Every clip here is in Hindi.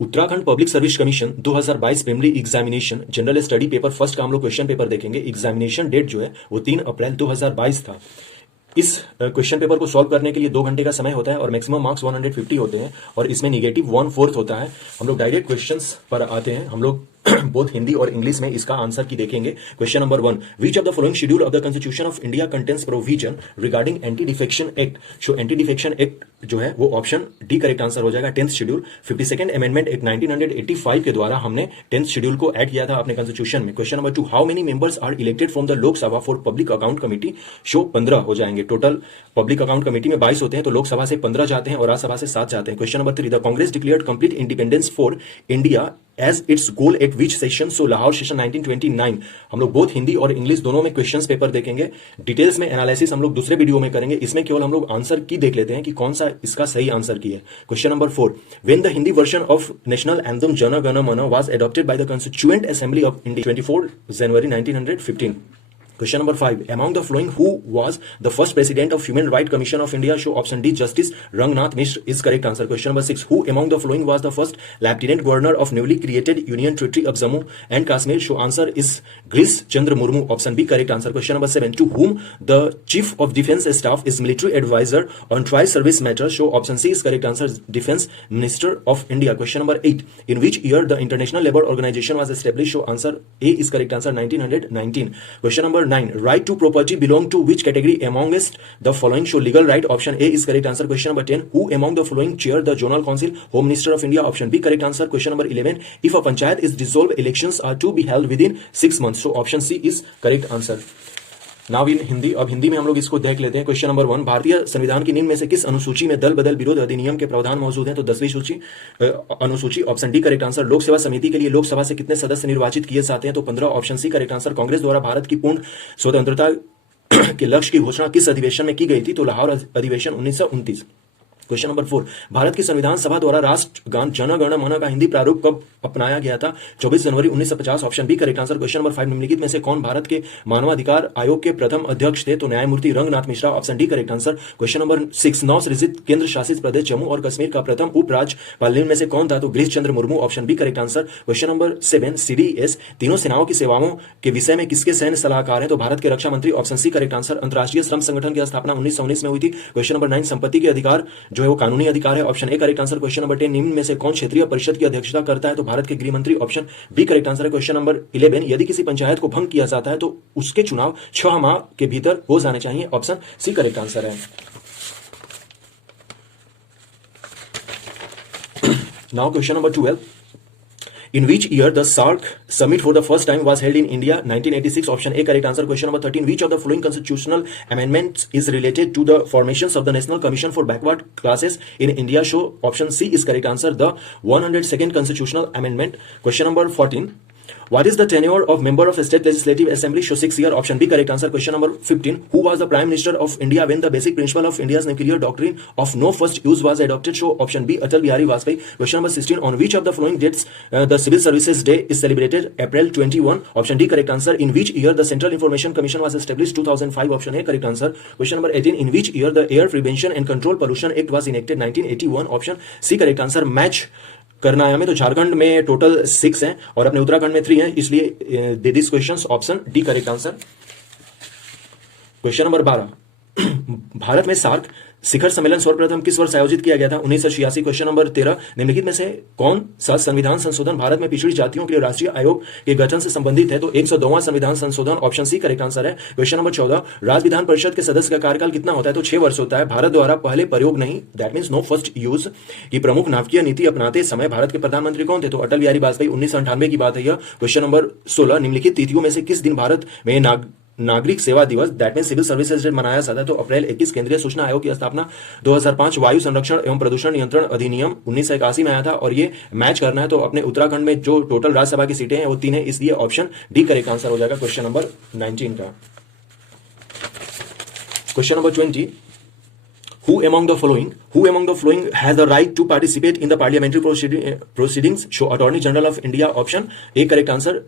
Uttarakhand public service commission 2022 preliminary examination general study paper first का हम लोग क्वेश्चन पेपर देखेंगे। एग्जामिनेशन डेट जो है वो 3 अप्रैल 2022 था। इस क्वेश्चन पेपर को सॉल्व करने के लिए 2 घंटे का समय होता है और मैक्सिमम मार्क्स 150 होते हैं और इसमें निगेटिव 1/4 होता है। हम लोग डायरेक्ट क्वेश्चंस पर आते हैं। हम लोग बोथ हिंदी और इंग्लिश में इसका आंसर की देखेंगे। Question number 1, which of the following schedule of the constitution of India contains provision regarding anti defection act. So anti defection act जो है वो ऑप्शन डी करेक्ट आंसर हो जाएगा। 10th schedule 52nd amendment act 1985 के द्वारा हमने 10th शेड्यूल को ऐड किया था अपने कॉन्स्टिट्यूशन में। Question number 2, how many members are elected from the Lok Sabha for public account committee. So 15 हो जाएंगे। टोटल पब्लिक अकाउंट कमेटी में 22 होते हैं, तो लोकसभा से 15 जाते हैं और राज्यसभा से 7 जाते हैं। Question number 3, the Congress declared complete independence for India as its goal at which session. So Lahore session 1929। हम लोग बोथ हिंदी और इंग्लिश दोनों में क्वेश्चंस पेपर देखेंगे। डिटेल्स में एनालिसिस हम लोग दूसरे वीडियो में करेंगे। इसमें केवल हम लोग आंसर की देख लेते हैं कि कौन सा इसका सही आंसर की है। Question number 4, when the Hindi version of national anthem Jana Gana मन was adopted by the constituent assembly of India. 24 January 1915। Question number 5, among the following who was the first president of Human Rights Commission of India? Show option D, Justice Rangnath Mishra is correct answer. Question number 6, who among the following was the first Lieutenant Governor of newly created Union Territory of Jammu and Kashmir? Show answer is Girish Chandra Murmu, option B correct answer. Question number 7, to whom the Chief of Defence Staff is military advisor on tri-service matters? Show option C is correct answer, Defence Minister of India. Question number 8, in which year the International Labour Organization was established? Show answer A is correct answer, 1919. Question number 9, right to property belong to which category amongst the following? Show legal right, option A is correct answer. Question number 10, who among the following chair the Zonal Council? Home Minister of India, option B correct answer. Question number 11, if a panchayat is dissolved, elections are to be held within 6 months. So option C is correct answer. Now in Hindi, अब हिंदी में हम लोग इसको देख लेते हैं। क्वेश्चन नंबर 1, भारतीय संविधान की निम्न में से किस अनुसूची में दल बदल विरोध अधिनियम के प्रावधान मौजूद हैं? तो 10वीं सूची अनुसूची, ऑप्शन डी करेक्ट आंसर। लोक सेवा समिति के लिए लोकसभा से कितने सदस्य निर्वाचित किए जाते हैं? तो 15, option C correct answer. Congress द्वारा भारत की पूर्ण स्वतंत्रता के लक्ष्य की घोषणा किस अधिवेशन में की गई थी? तो लाहौर अधिवेशन 1929। क्वेश्चन नंबर 4, भारत की संविधान सभा द्वारा राष्ट्रगान जन गण मन का हिंदी प्रारूप कब अपनाया गया था? 24 जनवरी 1950, option B correct answer. Question number 5, निम्नलिखित में से कौन भारत के मानवाधिकार आयोग के प्रथम अध्यक्ष थे? तो न्यायमूर्ति Ranganath Mishra, option D correct answer. Question number 6, नव सृजित केंद्र शासित प्रदेश जम्मू और कश्मीर का प्रथम उपराज्यपाल में से कौन था? तो Girish Chandra Murmu, option B correct answer. Question number 7, CDS तीनों सेनाओं की सेवाओं के विषय में किसके सैन्य सलाहकार हैं? तो भारत के रक्षा मंत्री, ऑप्शन सी करेक्ट आंसर। अंतर्राष्ट्रीय श्रम संगठन की स्थापना 1919 में हुई थी। क्वेश्चन नंबर 9, संपत्ति के अधिकार जो है वो कानूनी अधिकार है, ऑप्शन ए करेक्ट आंसर। क्वेश्चन नंबर 10, निम्न में से कौन क्षेत्रीय परिषद की अध्यक्षता करता है? तो भारत के गृह मंत्री, ऑप्शन बी करेक्ट आंसर है। क्वेश्चन नंबर 11, यदि किसी पंचायत को भंग किया जाता है तो उसके चुनाव 6 माह के भीतर हो जाने चाहिए, ऑप्शन सी करेक्ट आंसर है। Now question number 12, in which year the SAARC summit for the first time was held in India? 1986, option A correct answer. Question number 13, which of the following constitutional amendments is related to the formations of the National Commission for Backward Classes in India? Show option C is correct answer, the 102nd constitutional amendment. Question number 14, what is the tenure of member of state legislative assembly? Show 6 year, option B correct answer. Question number 15, who was the prime minister of India when the basic principle of India's nuclear doctrine of no first use was adopted? Show option B, Atal Bihari Vajpayee. Question number 16, on which of the following dates the civil services day is celebrated? April 21, option D correct answer. In which year the Central Information Commission was established? 2005, option A correct answer. Question number 18, in which year the Air Prevention and Control Pollution Act was enacted? 1981, option C correct answer. Match करना है हमें, तो झारखंड में टोटल 6 हैं और अपने उत्तराखंड में 3 हैं, इसलिए दे this questions, option D correct answer. Question number 12, Bharat में सार्क शिखर सम्मेलन सर्वप्रथम किस वर्ष आयोजित किया गया था? 1986। क्वेश्चन नंबर 13, निम्नलिखित में से कौन सा संविधान संशोधन भारत में पिछड़ी जातियों के लिए राष्ट्रीय आयोग के गठन से संबंधित है? तो 102वां संविधान संशोधन, ऑप्शन सी करेक्ट आंसर है। क्वेश्चन नंबर 14, राज्य विधान परिषद के सदस्य का कार्यकाल कितना होता है? तो 6 वर्ष होता है। भारत द्वारा पहले प्रयोग नहीं, that means no first use की प्रमुख नाभिकीय नीति अपनाते समय भारत के प्रधानमंत्री कौन थे? तो अटल बिहारी वाजपेयी, 1998 की बात है यह। क्वेश्चन नंबर 16, निम्नलिखित तिथियों में से किस दिन भारत में नागरिक सेवा दिवस, that mean civil services day मनाया जाता है? तो अप्रैल 21। केंद्रीय सूचना आयोग की स्थापना 2005, वायु संरक्षण एवं प्रदूषण नियंत्रण अधिनियम 1981 में आया था और ये मैच करना है, तो अपने उत्तराखंड में जो टोटल राज्यसभा की सीटें हैं वो 3 है, इसलिए ऑप्शन डी करेक्ट आंसर हो जाएगा क्वेश्चन नंबर 19 का। Question number 20, who among the following has the right to participate in the parliamentary proceedings? Show Attorney General of India, option A correct answer.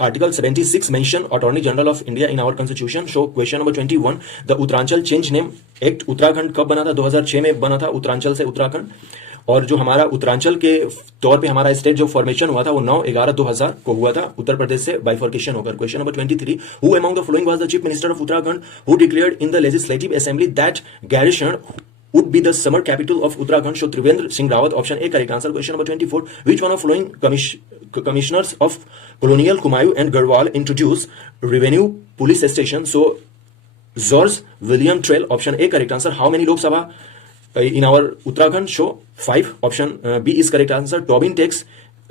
Article 76 mention Attorney General of India in our constitution. So question number 21, the Uttaranchal Change Name Act Uttarakhand कब बना था? 2006 में बना था, उत्तरांचल से उत्तराखंड। और जो हमारा उत्तरांचल के तौर पे हमारा स्टेट जो फॉर्मेशन हुआ था वो 9/11/2000 को हुआ था, उत्तर प्रदेश से बाइफर्केशन होकर। Question number 23, who among the following was the chief minister of Uttarakhand who declared in the legislative assembly that garrison would be the summer capital of Uttarakhand? So Trivendra Singh Rawat, option A correct answer. Question number 24, which one of following commissioners of colonial Kumayu and Garhwal introduced revenue police station? So George William Trail, option A correct answer. How many Lok Sabha in our Uttarakhand? Show 5. Option B is correct answer. Tobin tax,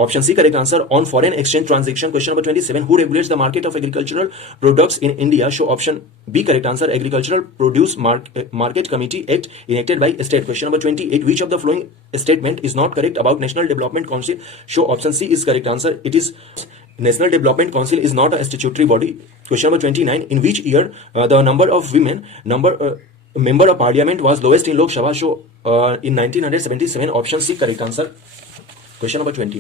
option C correct answer, on foreign exchange transaction. Question number 27, who regulates the market of agricultural products in India? Show option B correct answer, Agricultural Produce Market Committee Act enacted by state. Question number 28, which of the following statement is not correct about National Development Council? Show option C is correct answer, it is National Development Council is not a statutory body. Question number 29, in which year the number of women member of parliament was lowest in Lok Sabha? Show in 1977, option C correct answer. Question number 20,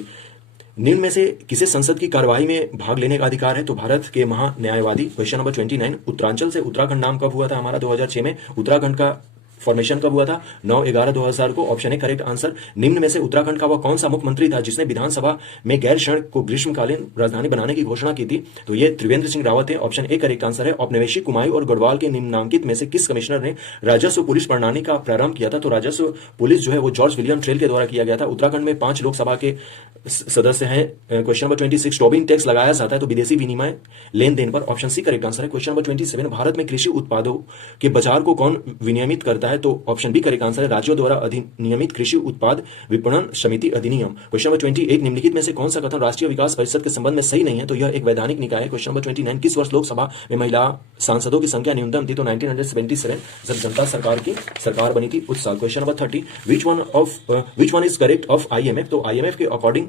निम्न में से किसे संसद की कार्यवाही में भाग लेने का अधिकार है? तो भारत के महान्यायवादी। क्वेश्चन नंबर 29, उत्तरांचल से उत्तराखंड नाम कब हुआ था हमारा? 2006 में। उत्तराखंड का फॉर्मेशन कब हुआ था? 9/11/2000 को। Option A correct answer. निम्न में से उत्तराखंड का वह कौन सा मुख्यमंत्री था जिसने विधानसभा में गैर शरण को ग्रीष्मकालीन राजधानी बनाने की घोषणा की थी? तो ये त्रिवेंद्र सिंह रावत है। ऑप्शन ए करेक्ट आंसर है। औपनिवेशिक कुमायूं और गढ़वाल के निम्नांकित में से किस कमिश्नर ने राजस्व पुलिस प्रणाली का प्रारंभ किया था? तो राजस्व पुलिस जो है वो जॉर्ज विलियम ट्रेल के द्वारा किया गया था। उत्तराखंड में 5 लोकसभा के सदस्य हैं। क्वेश्चन नंबर 26, टोबिन टैक्स लगाया जाता है तो विदेशी विनिमय लेन देन पर। ऑप्शन सी करेक्ट आंसर है। क्वेश्चन नंबर 27, भारत में कृषि उत्पादों के बाजार को कौन विनियमित करता है? तो ऑप्शन बी करेक्ट आंसर है, राज्यों द्वारा अधिनियमित कृषि उत्पाद विपणन समिति अधिनियम। क्वेश्चन नंबर 28, निम्नलिखित में से कौन सा कथन राष्ट्रीय विकास परिषद के संबंध में सही नहीं है? तो यह एक वैधानिक निकाय है। क्वेश्चन नंबर 29, किस वर्ष लोकसभा में महिला सांसदों की संख्या न्यूनतम थी? तो 1977, जब जनता सरकार की सरकार बनी थी उस साल। Question number 30, which one is correct of IMF? तो IMF के अकॉर्डिंग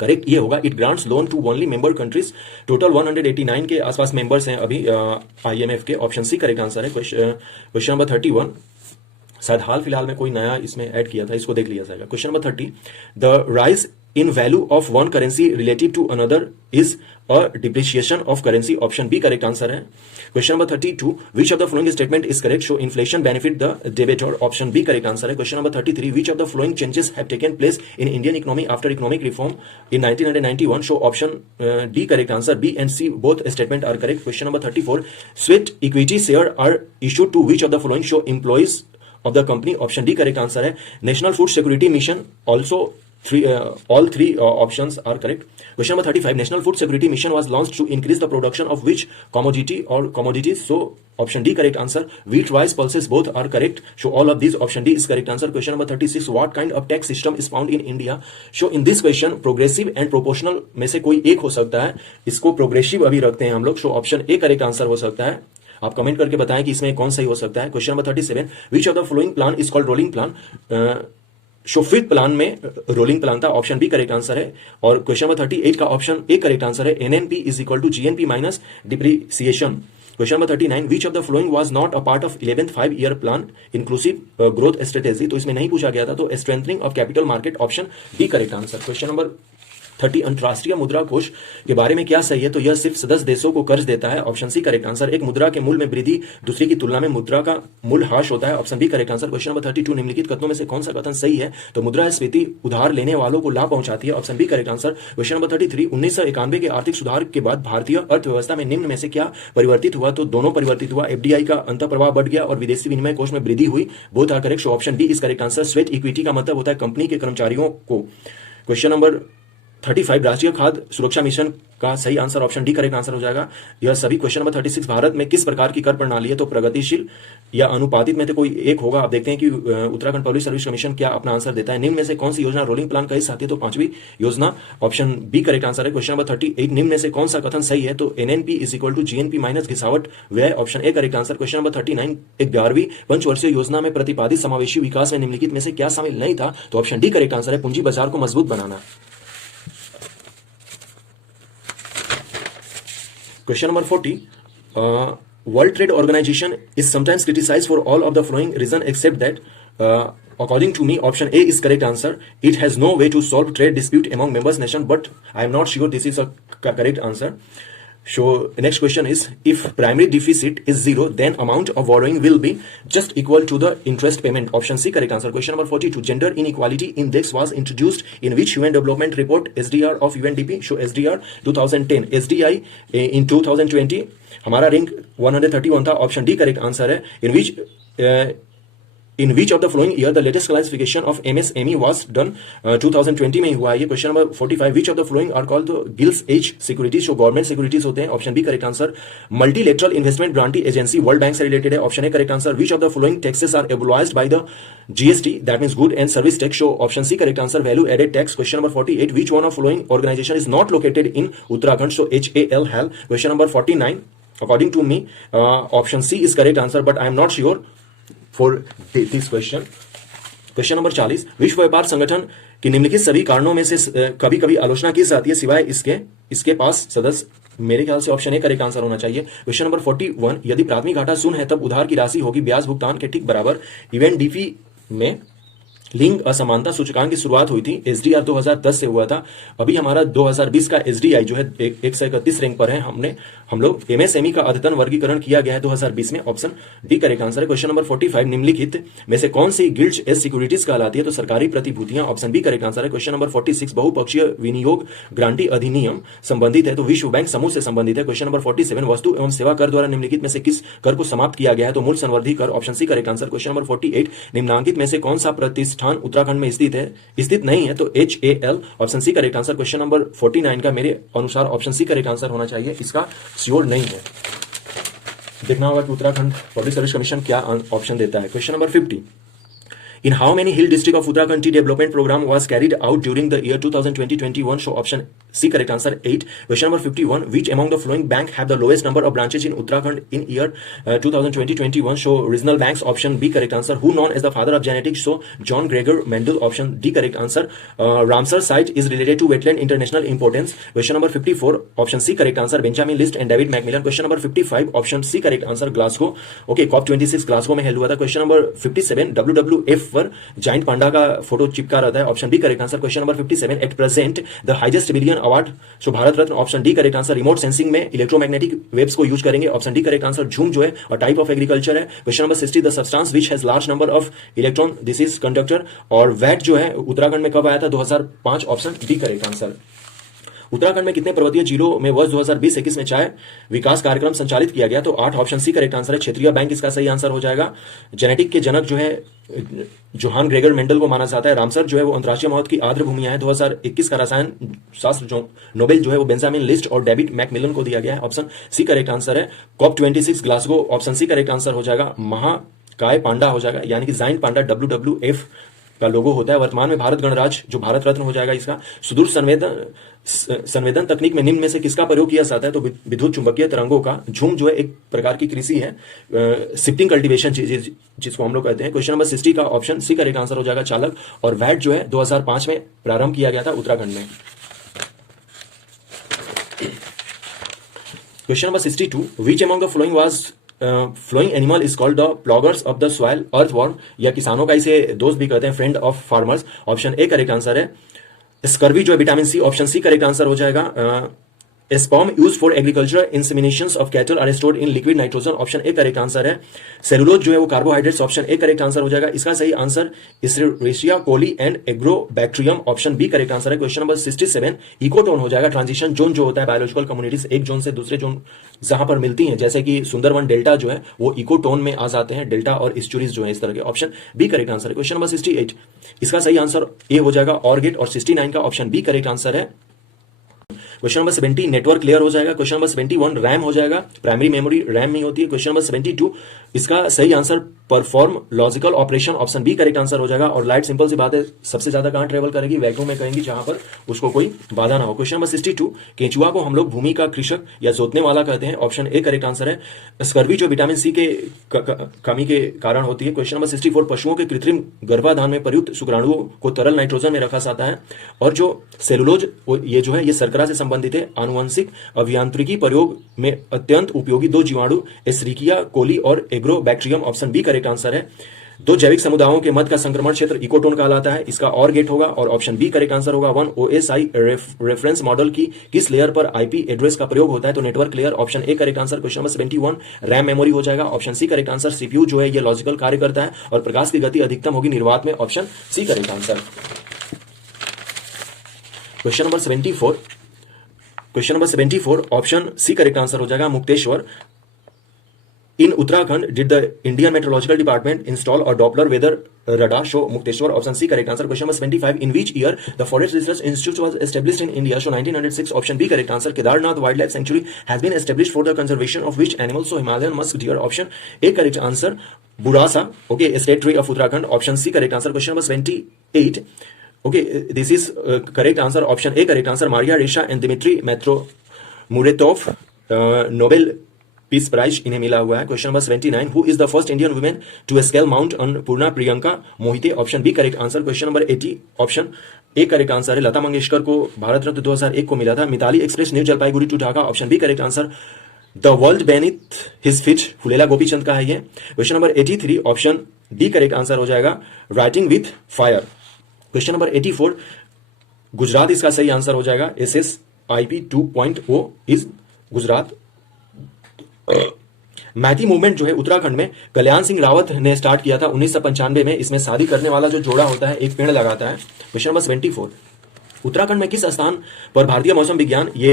करेक्ट ये होगा, it grants loan to only member countries. Total 189 के आसपास मेंबर्स हैं अभी IMF के। ऑप्शन सी करेक्ट आंसर है। क्वेश्चन नंबर 31, शायद हाल फिलहाल में कोई नया इसमें ऐड किया था, इसको देख लिया जाएगा। Question number 30, the rise in value of one currency relative to another is a depreciation of currency. Option B correct answer है। Question number 32, which of the following statement is correct? So inflation benefit the debitor. Option B correct answer है। Question number 33, which of the following changes have taken place in Indian economy after economic reform in 1991? So option D correct answer, B and C both statement are correct. Question number 34, sweat equity share are issued to which of the following? Show employees of the company. Option D correct answer है। National Food Security Mission also all three options are correct. Question number 35, National Food Security Mission was launched to increase the production of which commodity or commodities? So option D correct answer, wheat, rice, pulses both are correct. So all of these, option D is correct answer. Question number 36, what kind of tax system is found in India? So in this question progressive and proportional में से कोई एक हो सकता है, इसको प्रोग्रेसिव अभी रखते हैं हम लोग। So option A correct answer हो सकता है। आप कमेंट करके बताएं कि इसमें कौन सही हो सकता है। Question number 37, which of the following plan is called rolling plan? So fifth plan में रोलिंग प्लान था। ऑप्शन बी करेक्ट आंसर है। और क्वेश्चन नंबर 38 का ऑप्शन ए करेक्ट आंसर है, NNP is equal to GNP minus depreciation. Question number 39, which of the following was not a part of 11th 5-year plan inclusive growth strategy? तो इसमें नहीं पूछा गया था, तो strengthening of capital market, option D correct answer. Question number 30, अंतर्राष्ट्रीय मुद्रा कोष के बारे में क्या सही है? तो यह सिर्फ सदस्य देशों को कर्ज देता है। Option C correct answer. एक मुद्रा के मूल्य में वृद्धि दूसरी की तुलना में मुद्रा का मूल्य ह्रास होता है। Option B correct answer. Question number 32, निम्नलिखित कथनों में से कौन सा कथन सही है? तो मुद्रास्फीति उधार लेने वालों को लाभ पहुंचाती है। Option B correct answer. Question number 33, 1991 के आर्थिक सुधार के बाद भारतीय अर्थव्यवस्था में निम्न में से क्या परिवर्तित हुआ? तो दोनों परिवर्तित हुआ, FDI का अंतःप्रवाह बढ़ गया और विदेशी विनिमय कोष में वृद्धि हुई। Both are correct. Option D is correct answer. Sweat equity का मतलब होता है कंपनी के कर्मचारियों को। क्वेश्चन नंबर 35, राष्ट्रीय खाद्य सुरक्षा मिशन का सही answer option D correct answer हो जाएगा। यह सभी। क्वेश्चन नंबर 36, भारत में किस प्रकार की कर प्रणाली है? तो प्रगतिशील या अनुपातित में से कोई एक होगा। आप देखते हैं कि उत्तराखंड पब्लिक सर्विस कमीशन क्या अपना आंसर देता है। निम्न में से कौन सी योजना रोलिंग प्लान का हिस्सा आती है? तो 5वीं योजना, ऑप्शन बी करेक्ट आंसर है। क्वेश्चन नंबर 38, निम्न में से कौन सा कथन सही है? तो NNP is equal to GNP minus घिसावट व्यय, ऑप्शन ए करेक्ट आंसर। क्वेश्चन नंबर 39, 11वीं पंचवर्षीय योजना में प्रतिपादित समावेशी विकास में निम्नलिखित में से क्या शामिल नहीं था? तो ऑप्शन डी करेक्ट आंसर है, पूंजी बाजार को मजबूत बनाना। Question number 40, World Trade Organization is sometimes criticized for all of the following reason except that, according to me, option A is correct answer. It has no way to solve trade dispute among members nation, but I am not sure this is a correct answer. So next question is, if primary deficit is 0, then amount of borrowing will be just equal to the interest payment. Option C correct answer. Question number 42, gender inequality index was introduced in which human development report? SDR of UNDP. Show SDR 2010, SDI in 2020. हमारा रैंक 131 था. ऑप्शन डी करेक्ट आंसर है. In which of the following year the latest classification of MSME was done? 2020 में हुआ है ये. Question number 45, which of the following are called the Gilts H securities? जो गवर्नमेंट सिक्योरिटीज होते हैं. Option B correct answer. Multilateral investment guarantee agency World Bank से रिलेटेड है. Option A correct answer. which of the following taxes are abolished by the GST? that means good and service tax. Show option C correct answer. Value added tax. Question number 48, which one of following organization is not located in Uttarakhand? So HAL, HAL. Question number 49, according to me option C is correct answer, but I am not sure for this question. Question number 40, विश्व व्यापार संगठन की निम्नलिखित सभी कारणों में से कभी कभी आलोचना की जाती है सिवाय इसके पास सदस्य. मेरे ख्याल से ऑप्शन ए करेक्ट आंसर होना चाहिए. क्वेश्चन नंबर 41, यदि प्राथमिक घाटा शून्य है तब उधार की राशि होगी ब्याज भुगतान के ठीक बराबर. UNDP में लिंग असमानता सूचकांक की शुरुआत हुई थी. एसडीआर 2010 से हुआ था. अभी हमारा 2020 का एसडीआई जो है 131 रैंक पर है. हम लोग एमएसएमई का अद्यतन वर्गीकरण किया गया है 2020 में. ऑप्शन डी करेक्ट आंसर है. क्वेश्चन नंबर 45, निम्नलिखित में से कौन सी गिल्ट्स एज सिक्योरिटीज कहलाती है? तो सरकारी प्रतिभूतियां. ऑप्शन बी करेक्ट आंसर है. क्वेश्चन नंबर 46, बहुपक्षीय विनियोग ग्रांटी अधिनियम संबंधित है तो विश्व बैंक समूह से संबंधित है. क्वेश्चन नंबर 47, वस्तु एवं सेवा कर द्वारा निम्नलिखित में से किस कर को समाप्त किया गया है? तो मूल्य संवर्धी कर. Option C correct answer. Question number 48, निम्नांकित में से कौन सा प्रतिष्ठान उत्तराखंड में स्थित नहीं है? तो HAL. Option C correct answer. Question number 49 का मेरे अनुसार ऑप्शन सी करेक्ट आंसर होना चाहिए. इसका श्योर नहीं है. देखना होगा कि उत्तराखंड पब्लिक सर्विस कमीशन क्या ऑप्शन देता है. Question number 50, in how many hill district of Uttarakhand tea development program was carried out during the year 2020-21? So option C correct answer 8. Question number 51, which among the following bank have the lowest number of branches in Uttarakhand in year 2020-21? So regional banks. Option B correct answer. Who known as the father of genetics? So John Gregor Mendel. Option D correct answer. Ramsar site is related to wetland international importance. Question number 54, option C correct answer. Benjamin List and David Macmillan. Question number 55, option C correct answer. Glasgow. Okay, COP26 Glasgow में held हुआ था. Question number 57, WWF पर जाइंट पांडा का फोटो चिपका रहता है. Option B correct answer. Question number 57, at present the highest civilian award so Bharat Ratna. Option D correct answer. Remote sensing में इलेक्ट्रोमैग्नेटिक वेव्स को यूज करेंगे. Option D correct answer. Jhum जो है और टाइप ऑफ एग्रीकल्चर है. Question number 60, the substance which has large number of electron, this is conductor. और वैट जो है उत्तराखंड में कब आया था? 2005. Option D correct answer. Uttarakhand में कितने पर्वतीय जिलों में वर्ष 2020-21 में चाय विकास कार्यक्रम संचालित किया गया? तो 8. ऑप्शन सी करेक्ट आंसर है. क्षेत्रीय बैंक इसका सही आंसर हो जाएगा. जेनेटिक के जनक जो है जोहान ग्रेगर मेंडल को माना जाता है. रामसर जो है वो अंतर्राष्ट्रीय मौत की आर्द्र भूमियां है. 2021 का रसायन शास्त्र जो नोबेल जो है वो बेंजामिन लिस्ट और डेविड मैकमिलन को दिया गया है. ऑप्शन सी करेक्ट आंसर है. COP26 Glasgow. Option C correct answer हो जाएगा. महाकाय पांडा हो जाएगा, यानी कि जाइंट पांडा WWF का लोगो होता है. वर्तमान में भारत गणराज्य जो भारत रत्न हो जाएगा इसका. सुदूर संवेदन तकनीक में निम्न में से किसका प्रयोग किया जाता है? तो विद्युत चुंबकीय तरंगों का. झूम जो है एक प्रकार की कृषि है, शिफ्टिंग कल्टीवेशन जिसको हम लोग कहते हैं. क्वेश्चन नंबर 60 का ऑप्शन सी करेक्ट आंसर हो जाएगा. चालक. और वैट जो है 2005 में प्रारंभ किया गया था उत्तराखंड में. Question number 62, which among the following was following animal is called the ploughers of the soil earthworm, या किसानों का इसे दोस्त भी कहते हैं, friend of farmers. Option A correct answer है. स्कर्वी जो है vitamin C. Option C correct answer हो जाएगा. Sperm use for agriculture inseminations of cattle are stored in liquid nitrogen. Option A correct answer है. सेलुलोज जो है वो कार्बोहाइड्रेट्स. ऑप्शन ए करेक्ट आंसर हो जाएगा. इसका सही answer Escherichia coli and Agrobacterium. Option B correct answer है. क्वेश्चन नंबर 67, इकोटोन हो जाएगा. ट्रांजिशन जोन जो होता है बायोलॉजिकल कम्युनिटीज एक जोन से दूसरे जोन जहां पर मिलती हैं, जैसे कि सुंदरवन डेल्टा जो है वो इकोटोन में आ जाते हैं. डेल्टा और इस्चुरीज जो है इस तरह के. ऑप्शन बी करेक्ट आंसर है. क्वेश्चन नंबर 68, इसका सही आंसर ए हो जाएगा ऑर्गेट. और 69 का ऑप्शन बी करेक्ट आंसर है. क्वेश्चन नंबर 70, नेटवर्क लेयर हो जाएगा. क्वेश्चन नंबर 71, रैम हो जाएगा. प्राइमरी मेमोरी रैम में होती है. क्वेश्चन नंबर 72, इसका सही answer perform logical operation. Option B correct answer हो जाएगा. और लाइट सिंपल सी बात है, सबसे ज्यादा कहां ट्रेवल करेगी? वैक्यूम में करेंगी जहां पर उसको कोई बाधा ना हो. क्वेश्चन नंबर 62, केंचुआ को हम लोग भूमि का कृषक या जोतने वाला कहते हैं. ऑप्शन ए करेक्ट आंसर है. स्कर्वी जो विटामिन सी के कमी के कारण होती है. क्वेश्चन नंबर 64, पशुओं के कृत्रिम गर्भाधान में प्रयुक्त शुक्राणुओं को तरल नाइट्रोजन में रखा जाता है. और जो सेलुलोज ये जो है ये शर्करा से संबंधित है. आनुवंशिक अभियांत्रिकी प्रयोग में अत्यंत उपयोगी 2 जीवाणु एस्रिकिया कोली और Agrobacterium. Option B correct answer है. दो जैविक समुदायों के मध्य का संक्रमण क्षेत्र इकोटोन कहलाता है, इसका और गेट होगा। और ऑप्शन बी करेक्ट आंसर होगा 1 OSI रेफरेंस मॉडल की किस लेयर पर आईपी एड्रेस का प्रयोग होता है, तो नेटवर्क लेयर। ऑप्शन ए correct answer question number 71 RAM memory हो जाएगा। Option C correct answer CPU जो है ये लॉजिकल कार्य करता है और प्रकाश की गति अधिकतम होगी निर्वात में। Option C correct answer. Question number 74 option C correct answer हो जाएगा Mukteshwar. In Uttarakhand, did the Indian Meteorological Department install a Doppler weather radar? Show Mukteshwar. Option C correct answer. Question number 75. In which year the Forest Research Institute was established in India? Show 1906. Option B correct answer. Kedarnath Wildlife Sanctuary has been established for the conservation of which animal? So Himalayan musk deer. Option A correct answer. Burasa. Okay, a state tree of Uttarakhand. Option C correct answer. Question number 78. Okay, this is correct answer. Option A correct answer. Maria Ressa and Dmitry Muratov. Nobel peace prize इन्हें मिला हुआ है। Question number 79 who is the first Indian women to scale Mount Annapurna? Priyanka Mohite. Option B correct answer. Question number 80 option A correct answer है। लता मंगेशकर को भारत रत्न 2001 को मिला था। Mitali express new Jalpaiguri to Dhaka. Option B correct answer. The world beneath his feet Pullela Gopichand का है ये। Question number 83 option D correct answer हो जाएगा writing with fire. Question number 84 Gujarat इसका सही आंसर हो जाएगा। SSIP 2.0 is Gujarat. Maiti movement जो है उत्तराखंड में कल्याण सिंह रावत ने स्टार्ट किया था 1995 में। इसमें शादी करने वाला जो जोड़ा होता है एक पेड़ लगाता है। क्वेश्चन नंबर 74 उत्तराखंड में किस स्थान पर भारतीय मौसम विज्ञान ये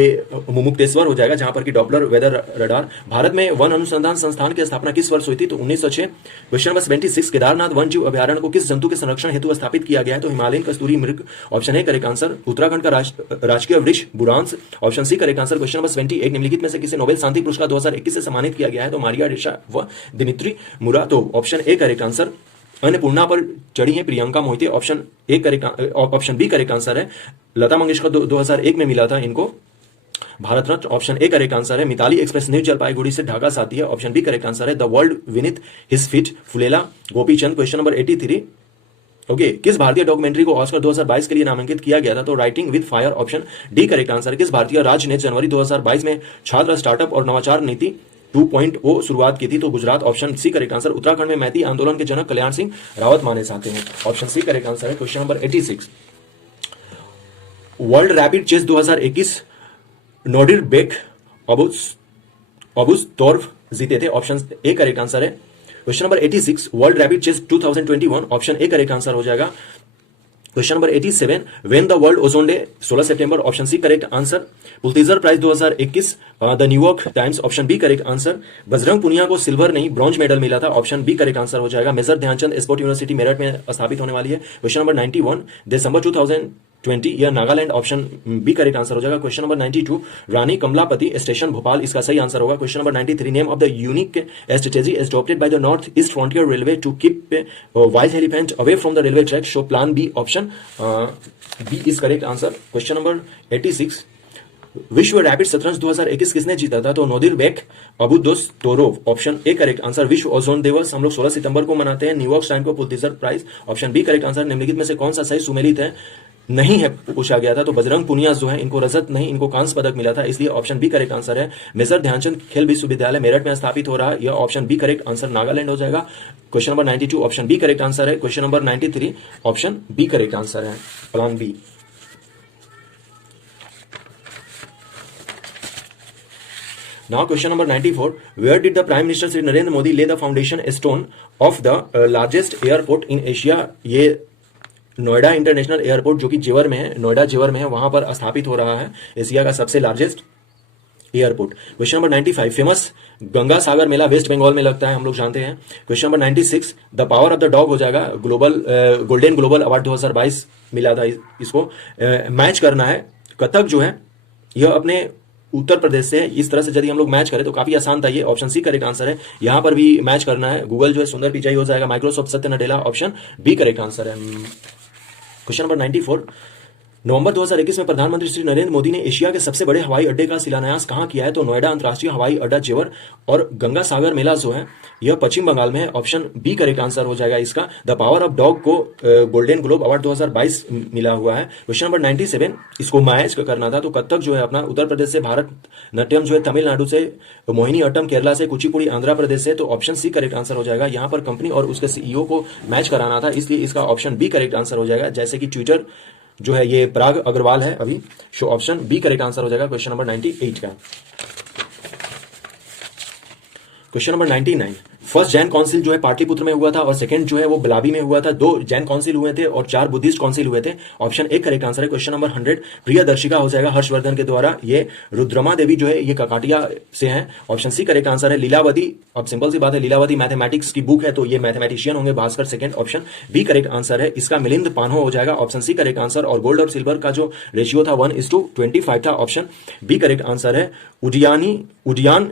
मुक्तेश्वर हो जाएगा जहां पर कि डॉपलर वेदर रडार। भारत में वन अनुसंधान संस्थान की स्थापना किस वर्ष हुई थी, तो 1906। क्वेश्चन नंबर 76 केदारनाथ वन जीव अभ्यारण्य को किस जंतु के संरक्षण हेतु स्थापित किया गया है, तो हिमालयन कस्तूरी मृग। ऑप्शन ए करेक्ट आंसर। उत्तराखंड का राजकीय वृक्ष बुरांस। Option C correct answer. Question number 78 निम्नलिखित में से किसे नोबेल शांति पुरस्कार 2021 से सम्मानित किया गया है, तो मारिया रेसा व दिमित्री मुरातोव। ऑप्शन ए करेक्ट आंसर। अन्नपूर्णा पर चढ़ी है प्रियंका मोहिते। ऑप्शन ए correct option B correct answer है। लता मंगेशकर 2001 में मिला था इनको भारत रत्न। ऑप्शन ए करेक्ट आंसर है। मिताली एक्सप्रेस न्यू जलपाईगुड़ी से ढाका से आती है। ऑप्शन बी करेक्ट आंसर है। The world beneath his feet Pullela Gopichand. Question number 83 okay किस भारतीय डॉक्यूमेंट्री को ऑस्कर 2022 के लिए नामांकित किया गया था, तो writing with fire. Option D correct answer है। किस भारतीय राज्य ने जनवरी 2022 में छात्र स्टार्टअप और नवाचार नीति 2.0 शुरुआत की थी, तो Gujarat. Option C correct answer. Uttarakhand में मैती आंदोलन के जनक कल्याण सिंह रावत माने जाते हैं। ऑप्शन सी करेक्ट आंसर है। Question number 86 world rapid chess 2021 Nodirbek Abdusattorov जीते थे। ऑप्शन ए करेक्ट आंसर है। Question number 86 world rapid chess 2021 option ए करेक्ट आंसर हो जाएगा। Question number 87 when the world ozone day 16 सितंबर। Option C correct answer. Pulitzer prize 2021 the New York Times. Option B correct answer. Bajrang Punia को सिल्वर नहीं ब्रॉन्ज मेडल मिला था। ऑप्शन बी करेक्ट आंसर हो जाएगा। Major Dhyanchand sport university Meerut में स्थापित होने वाली है। क्वेश्चन नंबर 91 दिसंबर 2020 यह Nagaland. Option B correct answer हो जाएगा। Question number 92 Rani Kamlapati station Bhopal इसका सही आंसर होगा। Question number 93 name of the unique strategy adopted by the North East Frontier Railway to keep wild elephant away from the railway track. So plan B. Option B is correct answer. Question number 86 विश्व रैपिड शतरंज 2021 किसने जीता था, तो नोदिर बेक अबुदोस्तोरोव। ऑप्शन ए करेक्ट आंसर। विश्व ओजोन दिवस हम लोग 16 सितंबर को मनाते हैं। न्यूयॉर्क टाइम को Pulitzer prize. Option B correct answer. निम्नलिखित में से कौन सा सही सुमेलित है नहीं है पूछा गया था, तो बजरंग पुनिया जो है इनको रजत नहीं इनको कांस्य पदक मिला था, इसलिए ऑप्शन बी करेक्ट आंसर है। मेजर ध्यानचंद खेल विश्वविद्यालय मेरठ में स्थापित हो रहा है, यह option B correct answer Nagaland हो जाएगा। Question number 92 option B correct answer है। Question number 93 option B correct answer है, plan B. Now question number 94 where did the Prime Minister Shri Narendra Modi lay the foundation stone of the largest airport in Asia? ये नोएडा इंटरनेशनल एयरपोर्ट जो कि जेवर में है, नोएडा जेवर में है, वहां पर स्थापित हो रहा है एशिया का सबसे largest airport. Question number 95 famous Ganga Sagar Mela West Bengal में लगता है, हम लोग जानते हैं। Question number 96 the power of the dog हो जाएगा। ग्लोबल गोल्डन ग्लोबल अवार्ड 2022 मिला था इसको। मैच करना है कथक जो है यह अपने उत्तर प्रदेश से है, इस तरह से यदि हम लोग मैच करें तो काफी आसान था ये। ऑप्शन सी करेक्ट आंसर है। यहां पर भी मैच करना है। गूगल जो है सुंदर पिचाई हो जाएगा। Microsoft Satya Nadella. Option B correct answer है। क्वेश्चन नंबर 94 नवंबर 2021 में प्रधानमंत्री श्री नरेंद्र मोदी ने एशिया के सबसे बड़े हवाई अड्डे का शिलान्यास कहां किया है? तो नोएडा अंतर्राष्ट्रीय हवाई अड्डा जेवर और गंगा सागर मेला जो है यह पश्चिम बंगाल में है। ऑप्शन बी करेक्ट आंसर हो जाएगा इसका। द पावर ऑफ डॉग को गोल्डन ग्लोब अवार्ड 2022 मिला हुआ है। क्वेश्चन नंबर 97, इसको मैच करना था तो कथक जो है अपना उत्तर प्रदेश से, भारत नाट्यम जो है तमिलनाडु से, मोहिनी अट्टम केरला से, कुचिपुड़ी आंध्र प्रदेश से। तो ऑप्शन सी करेक्ट आंसर हो जाएगा। यहां पर कंपनी और उसके सीईओ को मैच कराना था, इसलिए इसका ऑप्शन बी करेक्ट आंसर हो जाएगा। जैसे कि ट्विटर जो है ये पराग अग्रवाल है अभी, so option B correct answer हो जाएगा क्वेश्चन नंबर 98 का। Question number 99, first Jain council जो है पाटलिपुत्र में हुआ था और सेकंड जो है वो बलाबी में हुआ था। 2 जैन काउंसिल हुए थे और 4 बुद्धिस्ट काउंसिल हुए थे। ऑप्शन ए करेक्ट आंसर है। क्वेश्चन नंबर 100, प्रियदर्शिका हो जाएगा हर्षवर्धन के द्वारा। ये रुद्रमा देवी जो है ये ककाटिया से हैं। ऑप्शन सी करेक्ट आंसर है। लीलावती, अब सिंपल सी बात है, लीलावती मैथमेटिक्स की बुक है तो ये मैथमेटिशियन होंगे Bhaskar. Second option B correct answer है इसका। मिलिंद पान्हो हो जाएगा। Option C correct answer. और गोल्ड और सिल्वर का जो रेशियो था 1:25 था। ऑप्शन बी करेक्ट आंसर है। Udiyan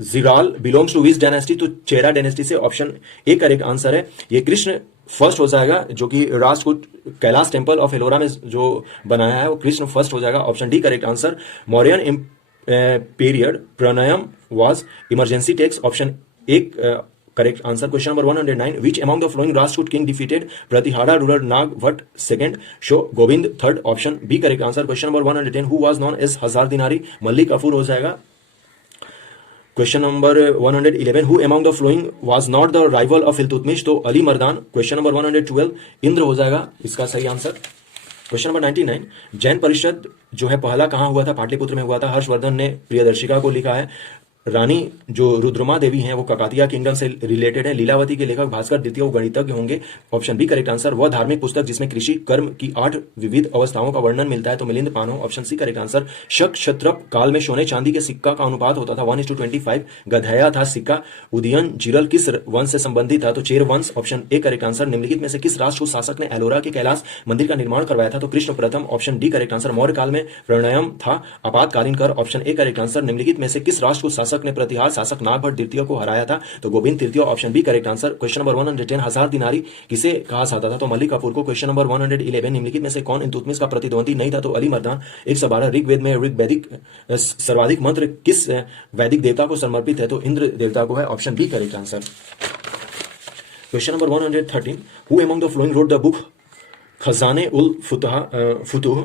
Jeral belongs to which dynasty? तो चेरा डायनेस्टी से। ऑप्शन ए करेक्ट आंसर है। ये कृष्ण फर्स्ट हो जाएगा जो कि राजकूट कैलाश टेम्पल ऑफ एलोरा में जो बनाया है वो कृष्ण फर्स्ट हो जाएगा। Option D correct answer. Mauryan period pranayam was emergency tax. Option A correct answer. Question number 109, which among the following Rajput king defeated Pratihara ruler Naga Bhatta? Second show Govind. Third option B correct answer. Question number 110, who was known as Hazar Dinari? Malik Kafur हो जाएगा। Question number 111, who among the following was not the rival of Iltutmish? तो अली मर्दान। क्वेश्चन नंबर 112, इंद्र हो जाएगा इसका सही आंसर। क्वेश्चन नंबर 99, जैन परिषद जो है पहला कहां हुआ था? पाटलिपुत्र में हुआ था। हर्षवर्धन ने प्रियदर्शिका को लिखा है। रानी जो रुद्रमा देवी हैं वो ककातिया किंगडम से रिलेटेड है। लीलावती के लेखक भास्कर द्वितीय वो गणितज्ञ होंगे। Option B correct answer. वह धार्मिक पुस्तक जिसमें कृषि कर्म की 8 विविध अवस्थाओं का वर्णन मिलता है तो Milinda Panho. Option C correct answer. Shaka Kshatrapa काल में सोने चांदी के सिक्का का अनुपात होता था 1:25। गधया था सिक्का। उदयन जिरल किस वंश से संबंधित था? तो चेर वंश। Option A correct answer. निम्नलिखित में से किस राष्ट्र शासक ने एलोरा के कैलाश मंदिर का निर्माण करवाया था? तो कृष्ण प्रथम। Option D correct answer. Maurya काल में प्रणयम था आपातकालीन कर। Option A correct answer. निम्नलिखित में से किस राष्ट्र शासक ने प्रतिहार शासक नागभट्ट द्वितीय को हराया था? तो गोविंद तृतीय। Option B correct answer. Question number 110, Hazar दिनारी किसे कहा जाता था? तो मल्लिक कफूर को। क्वेश्चन नंबर 111, निम्नलिखित में से कौन इल्तुतमिश का प्रतिद्वंदी नहीं था? तो अली मर्दान। 112, ऋग्वेद में ऋग्वैदिक सर्वाधिक मंत्र किस वैदिक देवता को समर्पित है? तो इंद्र देवता को है। Option B correct answer. Question number 113, who among the following wrote the book Khazain ul Futuh?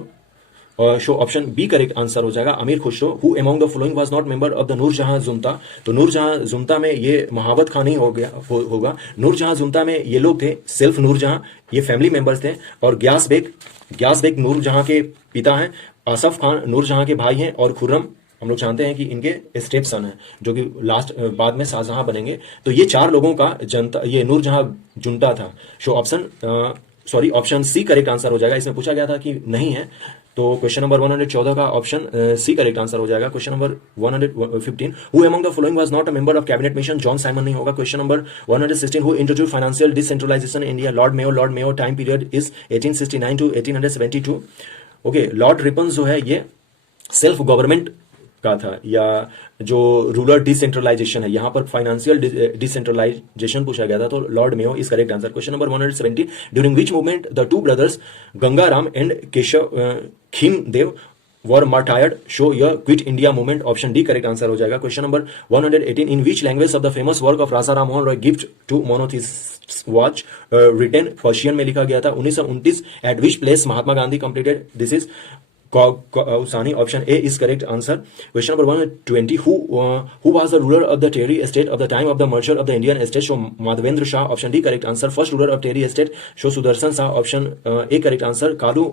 So option B correct answer हो जाएगा। Amir Khusro. Who among the following was not member of the Nurjahan junta? तो नूरजहां जुंता में ये महावत खान ही होगा। नूरजहां जुंता में ये लोग थे सेल्फ नूरजहां, ये फैमिली मेंबर्स थे। और ग्यास बेग नूरजहां के पिता हैं। आसफ खान नूरजहां के भाई हैं। और खुर्रम हम लोग जानते हैं कि इनके स्टेप सन है जो कि लास्ट बाद में शाहजहां बनेंगे। तो ये 4 लोगों का जनता ये नूरजहां जुंटा था। So option C correct answer हो जाएगा। इसमें पूछा गया था कि नहीं है तो क्वेश्चन नंबर 114 का ऑप्शन सी करेक्ट आंसर हो जाएगा। Question number 115, who among the following was not a member of cabinet mission? John Simon नहीं होगा। Question number 116, who introduced financial decentralization in India? Lord Mayo time period is 1869 to 1872। Okay, Lord Ripon जो है ये सेल्फ गवर्नमेंट का था या जो रूरल डिसेंट्रलाइजेशन है, यहां पर फाइनेंशियल डिसेंट्रलाइजेशन पूछा गया था तो Lord Mayo is correct answer. Question number 117, during which movement the 2 brothers Gangaram and Keshav Khimdev were martyred? So य quit India movement. Option D correct answer हो जाएगा। Question number 118, in which language of the famous work of Raja Ram Mohan Roy gift to monotheist was written? Persian में लिखा गया था 1929। At which place Mahatma Gandhi completed? This is Kausani. Option A is correct answer. Question number 120, who was the ruler of the Tehri estate of the time of the merger of the Indian estate? So Madhavendra Shah. Option D correct answer. First ruler of Tehri estate so Sudarshan Shah. Option A correct answer. Kalu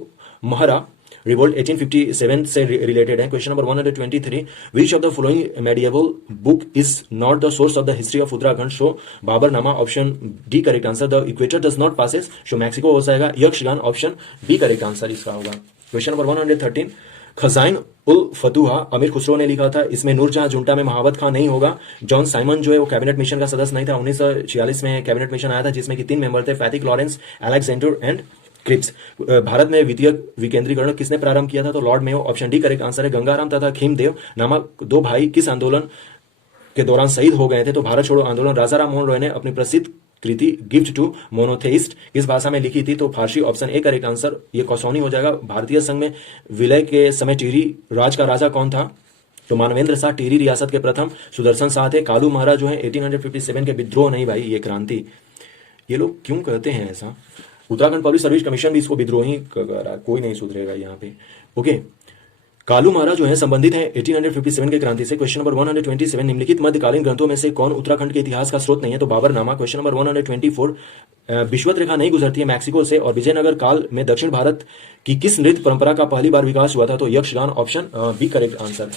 Mahara revolt 1857 से रिलेटेड है। Question number 123, which of the following medieval book is not the source of the history of Uttarakhand? So Baburnama. Option D correct answer. The equator does not passes? So Mexico हो जाएगा। Yakshagana. Option B correct answer इसका होगा। क्वेश्चन नंबर 113, खजाइन उल फतूहा अमीर खुसरो ने लिखा था। इसमें नूरजहां जुंटा में महावत खान नहीं होगा। जॉन साइमन जो है वो कैबिनेट मिशन का सदस्य नहीं था। 1946 में कैबिनेट मिशन आया था जिसमें कि 3 मेंबर थे, Pethick Lawrence, Alexander and Cripps. Bharat में वित्तीय विकेंद्रीकरण किसने प्रारंभ किया था? तो Lord Mayo. Option D correct answer है। गंगाराम तथा खीमदेव नामक 2 भाई किस आंदोलन के दौरान शहीद हो गए थे? तो भारत छोड़ो आंदोलन। राजा राम मोहन रॉय ने अपनी प्रसिद्ध कृति गिफ्ट टू मोनोथेइस्ट किस भाषा में लिखी थी? तो फारसी, ऑप्शन ए करेक्ट आंसर। ये कौसौनी हो जाएगा। भारतीय संघ में विलय के समय टिहरी राज का राजा कौन था? तो मानवेंद्र शाह टिहरी रियासत के प्रथम सुदर्शन शाह थे। कालू महाराज जो है 1857 के विद्रोह नहीं भाई, ये क्रांति। ये लोग क्यों कहते हैं ऐसा? उत्तराखंड पब्लिक सर्विस कमीशन भी इसको विद्रोही कर रहा है, कोई नहीं सुधरेगा यहाँ पे। ओके, कालू महाराज जो है संबंधित है 1857 के क्रांति से। क्वेश्चन नंबर 127, निम्नलिखित मध्यकालीन ग्रंथों में से कौन उत्तराखंड के इतिहास का स्रोत नहीं है? तो बाबरनामा। क्वेश्चन नंबर 124, विषुवत रेखा नहीं गुजरती है मैक्सिको से और विजयनगर काल में दक्षिण भारत की किस नृत्य परंपरा का पहली बार विकास हुआ था? तो Yakshagana, option B correct answer.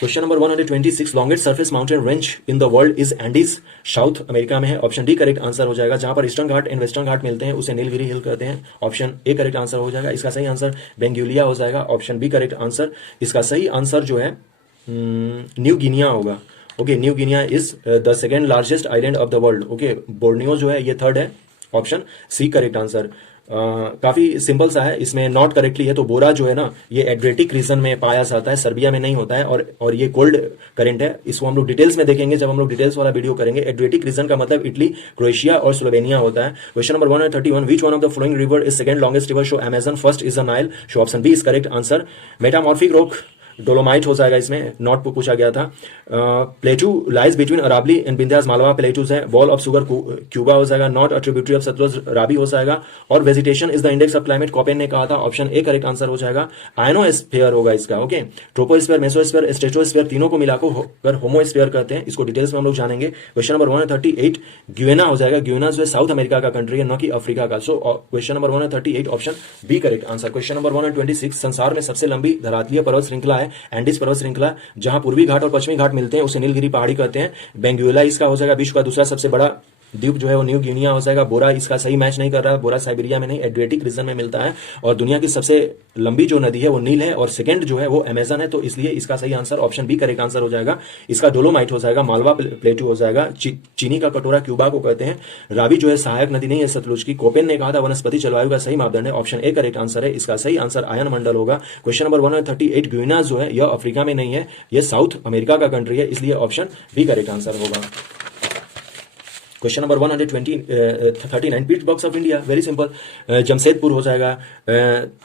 Question number 126, longest surface mountain range in the world is Andes, South America में है। ऑप्शन डी करेक्ट आंसर हो जाएगा। जहां पर ईस्टर्न घाट एंड वेस्टर्न घाट मिलते हैं उसे नीलगिरी हिल कहते हैं। ऑप्शन ए करेक्ट आंसर हो जाएगा। इसका सही आंसर बेंगुलिया हो जाएगा। Option B correct answer. इसका सही आंसर जो है न्यू गिनिया होगा। Okay, New Guinea is the second largest island of the world. Okay, Borneo जो है ये थर्ड है। Option C correct answer. काफी सिंपल सा है, इसमें नॉट करेक्टली है। तो बोरा जो है ना, ये एड्रियाटिक रीजन में पाया जाता है, सर्बिया में नहीं होता है, और ये कोल्ड करेंट है। इसको हम लोग डिटेल्स में देखेंगे जब हम लोग डिटेल्स वाला वीडियो करेंगे। एड्रियाटिक रीजन का मतलब इटली, क्रोएशिया और स्लोवेनिया होता है। Question number 131, which one of the following river is second longest river? So Amazon, first is the Nile. So option B is correct answer. Metamorphic rock dolomite हो जाएगा, इसमें नॉट पूछा गया था। Plateau lies between Aravalli and Vindhyas, Malwa plateaus है। वॉल ऑफ शुगर क्यूबा हो जाएगा। Not a tributary of Sutlej, Ravi हो जाएगा। और vegetation is the index of climate, Koppen ने कहा था। ऑप्शन ए करेक्ट आंसर हो जाएगा। आयनोस्फीयर होगा इसका। ओके, ट्रोपोस्फीयर, मेसोस्फीयर, स्ट्रेटोस्फीयर तीनों को मिलाकर होमोस्फीयर कहते हैं। इसको डिटेल्स में हम लोग जानेंगे। क्वेश्चन नंबर 138, ग्युएना हो जाएगा। ग्युएना जो है साउथ अमेरिका का कंट्री है, न कि अफ्रीका का। So question number 138 option B correct answer. Question number 126, संसार में सबसे लंबी धरातलीय पर्वत श्रृंखला है एंडीज पर्वत श्रृंखला। जहां पूर्वी घाट और पश्चिमी घाट मिलते हैं उसे नीलगिरी पहाड़ी कहते हैं। बेंगुएला इसका हो जाएगा। विश्व का दूसरा सबसे बड़ा द्वीप जो है वो न्यू गिनिया हो जाएगा। बोरा इसका सही मैच नहीं कर रहा है, बोरा साइबेरिया में नहीं, एड्रियाटिक रीजन में मिलता है। और दुनिया की सबसे लंबी जो नदी है वो नील है और सेकंड जो है वो अमेजन है। तो इसलिए इसका सही answer option B correct answer हो जाएगा। इसका डोलोमाइट हो जाएगा। मालवा प्लेटू हो जाएगा। चीनी का कटोरा क्यूबा को कहते हैं। रावी जो है सहायक नदी नहीं है सतलुज की। कोपेन ने कहा था वनस्पति जलवायु का सही मापदंड है। ऑप्शन ए करेक्ट आंसर है। इसका सही आंसर आयन मंडल होगा। क्वेश्चन नंबर 138, ग्युइना जो है यह अफ्रीका में नहीं है, यह साउथ अमेरिका का कंट्री है, इसलिए ऑप्शन बी करेक्ट आंसर होगा। क्वेश्चन नंबर 139, पीट box of India, very simple, Jamshedpur हो जाएगा।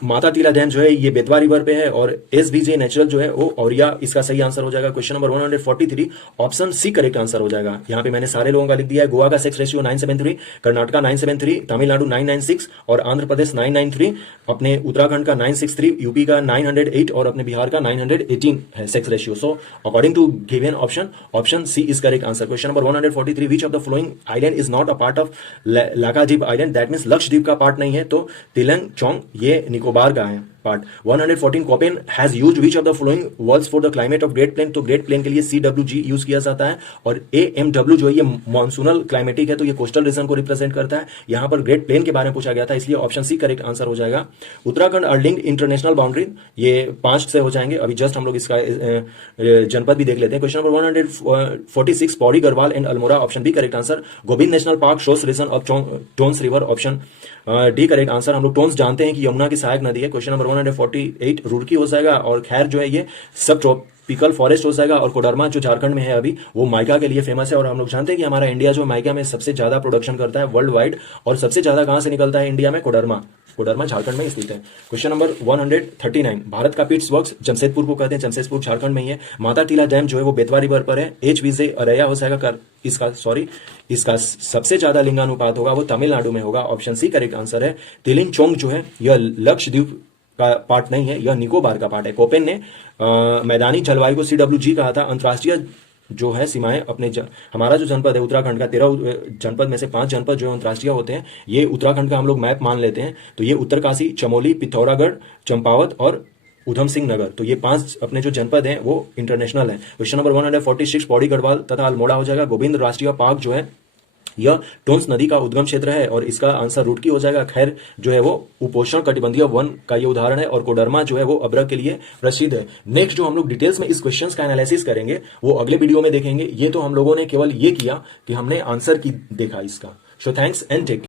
माता तीला डैम जो है ये बेतवा रिवर पे है और एसबीजे नेचुरल जो है वो औरिया, इसका सही आंसर हो जाएगा। Question number 143, option C correct answer हो जाएगा। यहाँ पे मैंने सारे लोगों का लिख दिया है। गोवा का सेक्स रेशियो 973, कर्नाटका 973, तमिलनाडु 996 और आंध्र प्रदेश 993, अपने उत्तराखंड का 963, यूपी का 908 और अपने बिहार का 918 है sex ratio. So according to given option C is correct answer. Question number 143, which of the following island is not a part of Laccadive island, that means Lakshadweep का पार्ट नहीं है। तो तिलंग चोंग ये निकोबार का है part. 114, Koppen has used which of the following words for the climate of great plain, तो ग्रेट प्लेन के लिए CWG यूज किया जाता है। और AMW जो है ये मॉनसूनल क्लाइमेटिक है, तो ये कोस्टल रीजन को रिप्रेजेंट करता है। यहां पर ग्रेट प्लेन के बारे में पूछा गया था, इसलिए ऑप्शन सी करेक्ट आंसर हो जाएगा। Uttarakhand are linked international boundary, ये 5 से हो जाएंगे। अभी जस्ट हम लोग इसका जनपद भी देख लेते हैं। Question number 146, Pauri Garhwal and Almora, option B correct answer. Govind national park shows region of Tons river, option D correct answer. हम लोग टोन्स जानते हैं कि यमुना की सहायक नदी है। क्वेश्चन नंबर 148, रुड़की हो जाएगा। और खैर जो है ये सब ट्रॉपिकल फॉरेस्ट हो जाएगा। और कोडरमा जो झारखंड में है अभी, वो माइका के लिए फेमस है। और हम लोग जानते हैं कि हमारा इंडिया जो माइका में सबसे ज्यादा प्रोडक्शन करता है वर्ल्ड वाइड, और सबसे ज्यादा कहां से निकलता है इंडिया में? कोडरमा झारखंड में स्थित है। क्वेश्चन नंबर 139, भारत का पिट्स वर्क्स जमशेदपुर को कहते हैं, जमशेदपुर झारखंड में ही है। माता टीला डैम जो है वो बेतवा रिवर पर है। HVJ अरैया हो जाएगा। इसका सबसे ज्यादा लिंगानुपात होगा वो तमिलनाडु में होगा। ऑप्शन सी करेक्ट आंसर है। तिलिंग चोंग जो है यह लक्षद्वीप का पार्ट नहीं है, यह निकोबार का पार्ट है। कोपेन ने मैदानी जलवायु को CWG कहा था। अंतर्राष्ट्रीय जो है सीमाएं अपने हमारा जो जनपद है उत्तराखंड का, 13 जनपद में से 5 जनपद जो है अंतर्राष्ट्रीय होते हैं। ये उत्तराखंड का हम लोग मैप मान लेते हैं। तो ये उत्तरकाशी, चमोली, पिथौरागढ़, चंपावत और उधम सिंह नगर, तो ये 5 अपने जो जनपद हैं वो इंटरनेशनल है। क्वेश्चन नंबर 146, पौड़ी गढ़वाल तथा अल्मोड़ा हो जाएगा। गोविंद राष्ट्रीय पार्क जो है यह टोन्स नदी का उद्गम क्षेत्र है और इसका आंसर रुड़की हो जाएगा। खैर जो है वो उपोषण कटिबंधीय वन का ये उदाहरण है। और कोडरमा जो है वो अब्रक के लिए प्रसिद्ध है। नेक्स्ट जो हम लोग डिटेल्स में इस क्वेश्चंस का एनालिसिस करेंगे वो अगले वीडियो में देखेंगे। ये तो हम लोगों ने केवल ये किया कि हमने आंसर की देखा इसका। So thanks and take.